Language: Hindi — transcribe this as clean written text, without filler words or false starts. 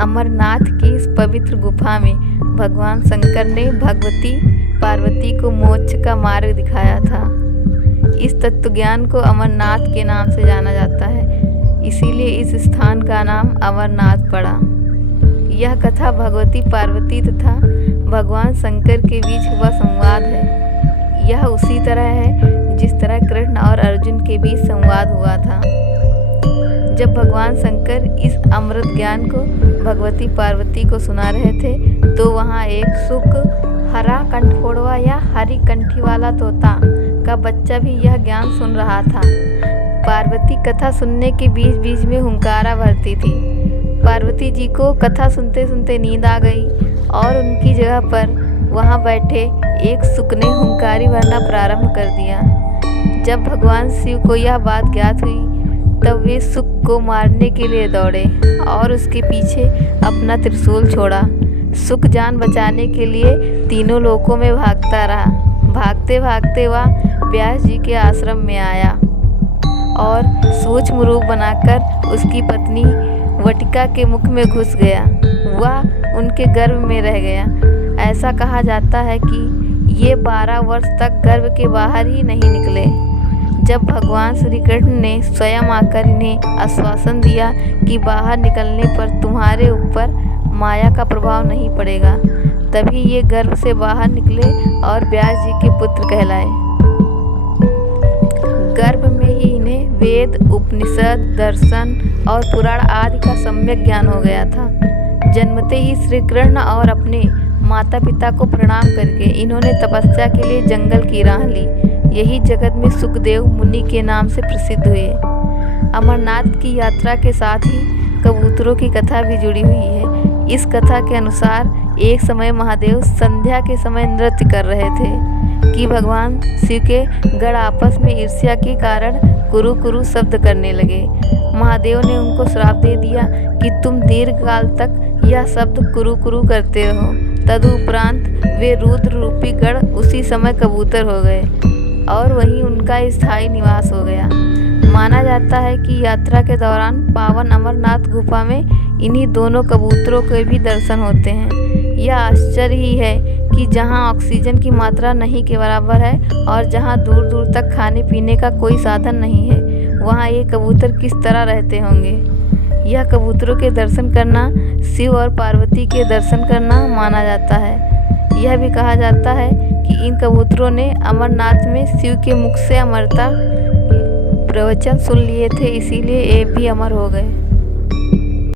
अमरनाथ की इस पवित्र गुफा में भगवान शंकर ने भगवती पार्वती को मोक्ष का मार्ग दिखाया था। इस तत्वज्ञान को अमरनाथ के नाम से जाना जाता है, इसीलिए इस स्थान का नाम अमरनाथ पड़ा। यह कथा भगवती पार्वती तथा भगवान शंकर के बीच हुआ संवाद है। यह उसी तरह है जिस तरह कृष्ण और अर्जुन के बीच संवाद हुआ था। जब भगवान शंकर इस अमृत ज्ञान को भगवती पार्वती को सुना रहे थे तो वहाँ एक सुक हरा कंठफोड़वा या हरी कंठी वाला तोता का बच्चा भी यह ज्ञान सुन रहा था। पार्वती कथा सुनने के बीच बीच में हुंकारा भरती थी। पार्वती जी को कथा सुनते सुनते नींद आ गई और उनकी जगह पर वहाँ बैठे एक सुक ने हुंकारी भरना प्रारंभ कर दिया। जब भगवान शिव को यह बात ज्ञात हुई तब वे सुक को मारने के लिए दौड़े और उसके पीछे अपना त्रिशूल छोड़ा। सुक जान बचाने के लिए तीनों लोकों में भागता रहा। भागते भागते वह व्यास जी के आश्रम में आया और सूक्ष्म रूप बनाकर उसकी पत्नी वटिका के मुख में घुस गया। वह उनके गर्भ में रह गया। ऐसा कहा जाता है कि ये 12 वर्ष तक गर्भ के बाहर ही नहीं निकले। जब भगवान श्री कृष्ण ने स्वयं आकर इन्हें आश्वासन दिया कि बाहर निकलने पर तुम्हारे ऊपर माया का प्रभाव नहीं पड़ेगा, तभी ये गर्भ से बाहर निकले और व्यास जी के पुत्र कहलाए। गर्भ में ही इन्हें वेद, उपनिषद, दर्शन और पुराण आदि का सम्यक ज्ञान हो गया था। जन्मते ही श्री कृष्ण और अपने माता पिता को प्रणाम करके इन्होंने तपस्या के लिए जंगल की राह ली। यही जगत में सुखदेव मुनि के नाम से प्रसिद्ध हुए। अमरनाथ की यात्रा के साथ ही कबूतरों की कथा भी जुड़ी हुई है। इस कथा के अनुसार एक समय महादेव संध्या के समय नृत्य कर रहे थे कि भगवान शिव के गण आपस में ईर्ष्या के कारण कुरु कुरु शब्द करने लगे। महादेव ने उनको श्राप दे दिया कि तुम दीर्घकाल तक यह शब्द कुरु कुरु करते रहो। तदुपरांत वे रुद्र रूपी गण उसी समय कबूतर हो गए और वहीं उनका स्थायी निवास हो गया। माना जाता है कि यात्रा के दौरान पावन अमरनाथ गुफा में इन्हीं दोनों कबूतरों के भी दर्शन होते हैं। यह आश्चर्य ही है कि जहां ऑक्सीजन की मात्रा नहीं के बराबर है और जहां दूर दूर तक खाने पीने का कोई साधन नहीं है, वहां ये कबूतर किस तरह रहते होंगे। यह कबूतरों के दर्शन करना शिव और पार्वती के दर्शन करना माना जाता है। यह भी कहा जाता है कि इन कबूतरों ने अमरनाथ में शिव के मुख से अमरता प्रवचन सुन लिए थे, इसीलिए ये भी अमर हो गए।